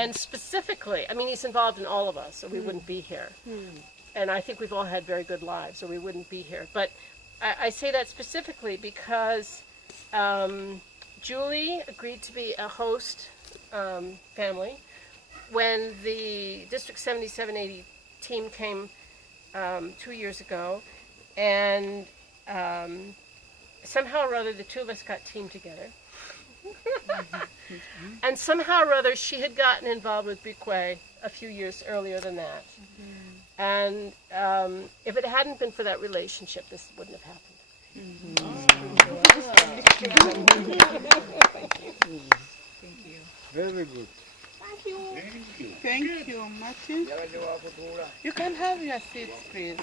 And specifically, I mean, he's involved in all of us, or we wouldn't be here. And I think we've all had very good lives, or we wouldn't be here. But I say that specifically because Julie agreed to be a host family when the District 7780 team came 2 years ago, and somehow or other the two of us got teamed together. And somehow or other she had gotten involved with Bukwe a few years earlier than that. And if it hadn't been for that relationship, this wouldn't have happened. Thank you. Very good. Thank you. Thank you, Martin. You can have your seats, please.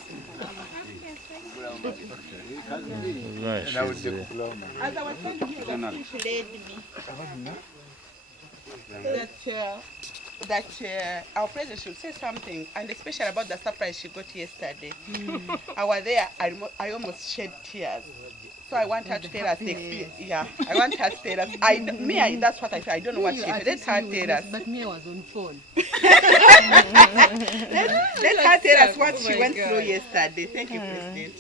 Right. As I was telling you, the fish led me that our president should say something, and especially about the surprise she got yesterday. I was there, I almost shed tears. So I want her to tell us the experience. Yeah, I want her to tell us. That's what I feel. I don't know what she felt. Let her tell us. But me, I was on phone. Let her tell us what she went through yesterday. Thank you, President.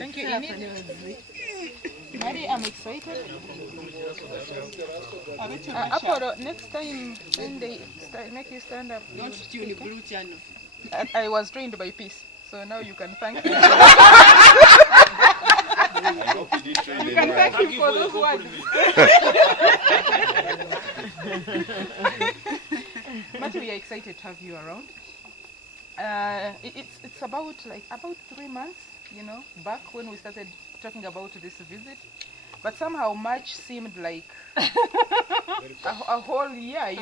Thank you, Enid. Marty, I'm excited. Apollo, next time when they make you stand up, Don't tune the blue channel. I was trained by peace, so now you can thank me. You can thank him for those words. But we are excited to have you around. It's about 3 months, back when we started talking about this visit. But somehow March seemed like a whole year,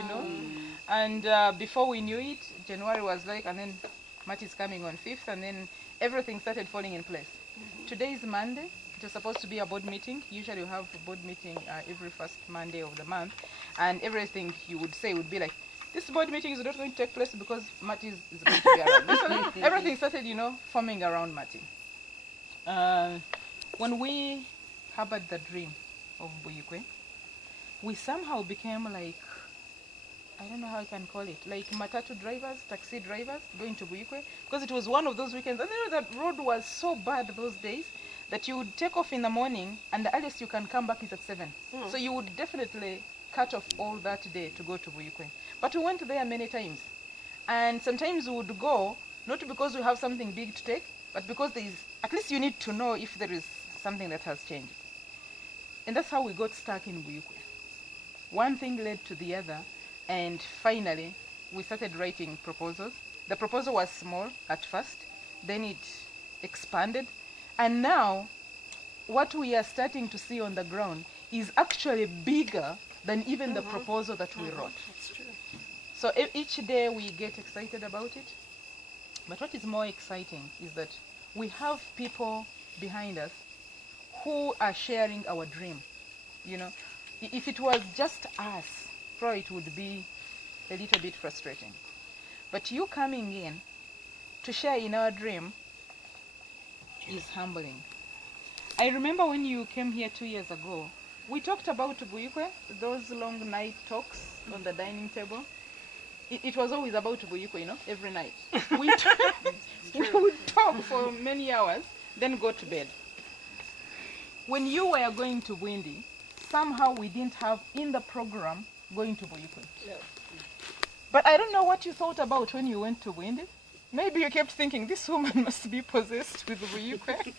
And before we knew it, January was like, and then March is coming on 5th, and then everything started falling in place. Today is Monday. It was supposed to be a board meeting. Usually we have a board meeting every first Monday of the month, and everything you would say would be like, this board meeting is not going to take place because Marty is going to be around. So everything started, forming around Marty. When we harbored the dream of Buyukwe, we somehow became like, I don't know how I can call it, like matatu drivers, taxi drivers going to Buyukwe, because it was one of those weekends. And that road was so bad those days that you would take off in the morning and the earliest you can come back is at 7. So you would definitely cut off all that day to go to Buyukwe. But we went there many times. And sometimes we would go, not because we have something big to take, but because there is, at least you need to know if there is something that has changed. And that's how we got stuck in Buyukwe. One thing led to the other, and finally we started writing proposals. The proposal was small at first, then it expanded, and now what we are starting to see on the ground is actually bigger than even the proposal that we wrote. That's true. So each day we get excited about it. But what is more exciting is that we have people behind us who are sharing our dream. If it was just us, probably it would be a little bit frustrating. But you coming in to share in our dream is humbling. I remember when you came here 2 years ago, we talked about Buyukwe, those long night talks on the dining table. It was always about Buyukwe, every night. We would talk for many hours, then go to bed. When you were going to Bwindi, somehow we didn't have in the program going to Buyukwe. Yeah. But I don't know what you thought about when you went to Bwindi. Maybe you kept thinking, this woman must be possessed with Buyukwe.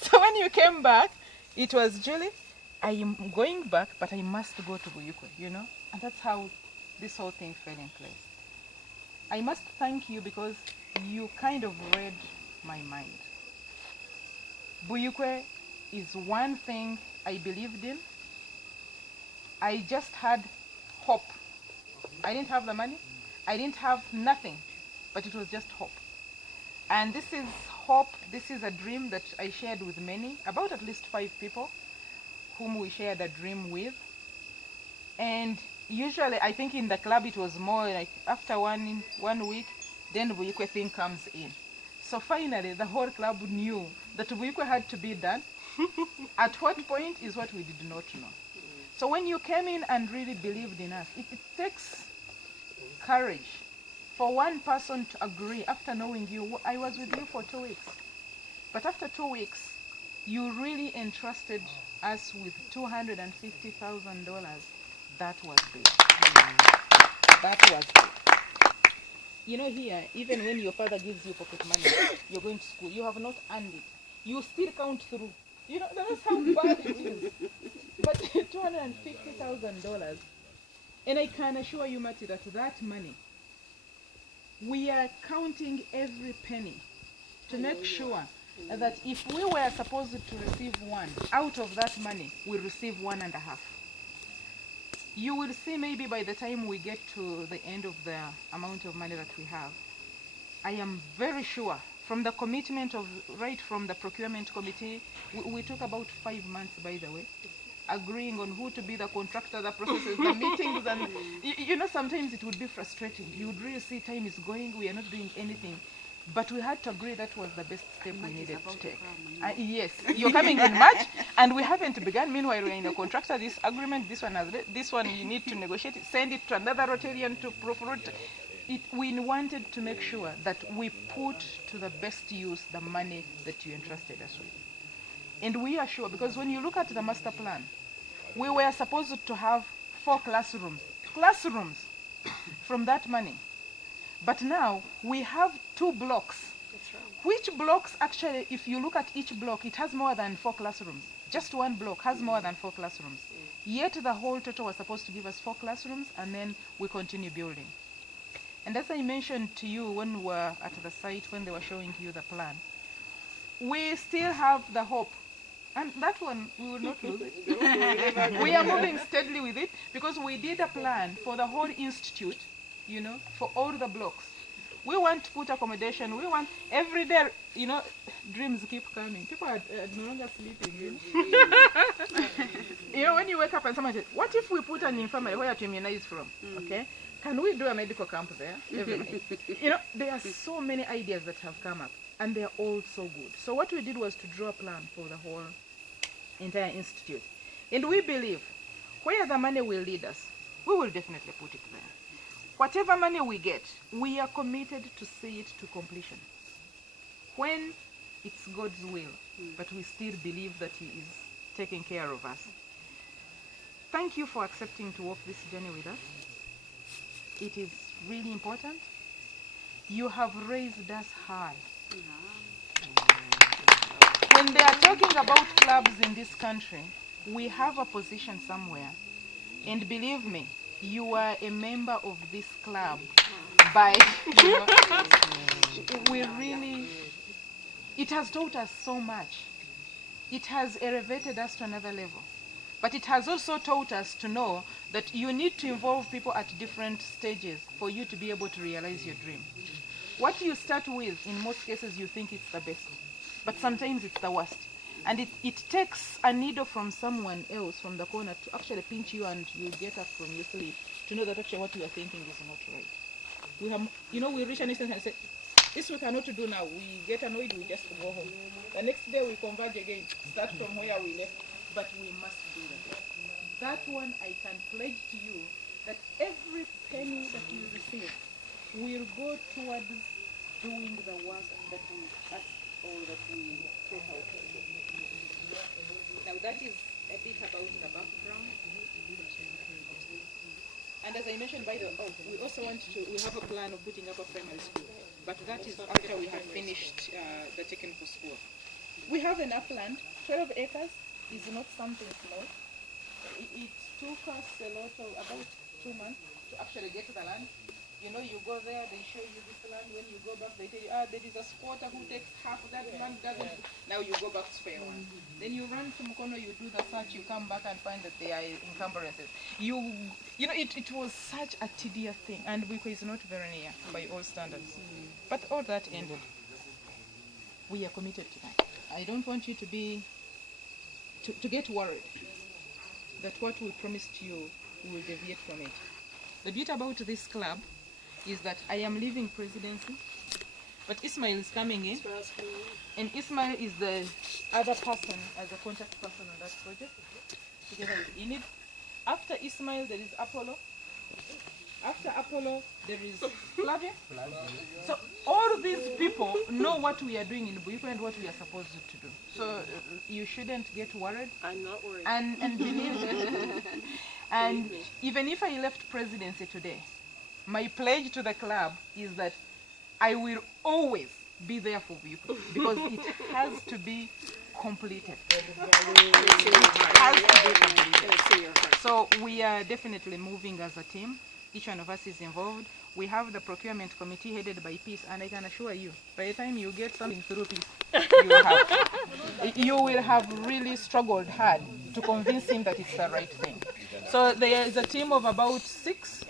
So when you came back, it was, Julie, I am going back, but I must go to Buyukwe, And that's how this whole thing fell in place. I must thank you because you kind of read my mind. Buyukwe is one thing I believed in. I just had hope. I didn't have the money. I didn't have nothing, but it was just hope. And this is hope. This is a dream that I shared with many, about at least 5 people whom we shared a dream with. And usually, I think in the club it was more like after one week, then the Buyukwe thing comes in. So finally, the whole club knew that Buyukwe had to be done. At what point is what we did not know. So when you came in and really believed in us, it takes courage for one person to agree after knowing you. I was with you for 2 weeks. But after 2 weeks, you really entrusted us with $250,000. That was big. That was big. You know, here, even when your father gives you pocket money, you're going to school, you have not earned it. You still count through. You know, that's how bad it is. But $250,000. And I can assure you, Marty, that that money, we are counting every penny to make sure that if we were supposed to receive one, out of that money, we receive 1.5. You will see maybe by the time we get to the end of the amount of money that we have, I am very sure from the commitment of, right from the procurement committee, we took about 5 months, by the way, agreeing on who to be the contractor, the processes, the meetings, and you know, sometimes it would be frustrating. You would really see time is going, we are not doing anything. But we had to agree that was the best step we needed to take. Yes, you're coming in March, and we haven't begun. Meanwhile, we're in a contractor, this agreement, this one you need to negotiate it, send it to another Rotarian to proofread. We wanted to make sure that we put to the best use the money that you entrusted us with. And we are sure, because when you look at the master plan, we were supposed to have 4 classrooms from that money. But now we have 2 blocks. That's right. Which blocks actually, if you look at each block, it has more than 4 classrooms. Just one block has more than 4 classrooms. Yet the whole total was supposed to give us 4 classrooms, and then we continue building. And as I mentioned to you when we were at the site, when they were showing you the plan, we still have the hope. And that one, we will not lose it. We are moving steadily with it, because we did a plan for the whole institute, you know, for all the blocks. We want to put accommodation. We want every day, you know, dreams keep coming. People are no longer sleeping. You know? You know, when you wake up and someone says, what if we put an infirmary where to immunize from? Okay? Can we do a medical camp there every night? You know, there are so many ideas that have come up, and they are all so good. So what we did was to draw a plan for the whole entire institute. And we believe where the money will lead us, we will definitely put it there. Whatever money we get, we are committed to see it to completion. When it's God's will, but we still believe that He is taking care of us. Thank you for accepting to walk this journey with us. It is really important. You have raised us high. When they are talking about clubs in this country, we have a position somewhere. And believe me, you are a member of this club by, you know, we really, it has taught us so much. It has elevated us to another level. But it has also taught us to know that you need to involve people at different stages for you to be able to realize your dream. What you start with, in most cases, you think it's the best. But sometimes it's the worst. And it takes a needle from someone else from the corner to actually pinch you, and you get up from your sleep to know that actually what you are thinking is not right. We have, you know, we reach an instance and say, this we cannot do now. We get annoyed, we just go home. The next day we converge again, start from where we left. But we must do that. That one I can pledge to you that every penny that you receive will go towards doing the work that we ask or that we set out to do. Now that is a bit about the background. And as I mentioned, by the way, we also want to, we have a plan of putting up a primary school. But that is after we have finished the technical school. We have enough land, 12 acres. Is not something small. It took us a lot of, about 2 months to actually get to the land. You know, you go there, they show you this land. When you go back, they tell you, there is a squatter who takes half that land, doesn't. Now you go back to square one. Then you run to Mukono, you do the search, you come back and find that there are encumbrances. You know, it was such a tedious thing, and because it's not very near by all standards. But all that ended. We are committed to that. I don't want you to be to get worried that what we promised you, we will deviate from it. The beauty about this club is that I am leaving presidency, but Ismail is coming in, and Ismail is the other person as a contact person on that project, together with Enid. After Ismail, there is Apollo. After Apollo, there is Flavia. So all these people know what we are doing in Buyukwe and what we are supposed to do. So you shouldn't get worried. I'm not worried. And believe me. And even if I left presidency today, my pledge to the club is that I will always be there for Buyukwe because it has to be completed. So we are definitely moving as a team. Each one of us is involved. We have the procurement committee headed by Peace, and I can assure you, by the time you get something through Peace, you will have really struggled hard to convince him that it's the right thing. So there is a team of about 6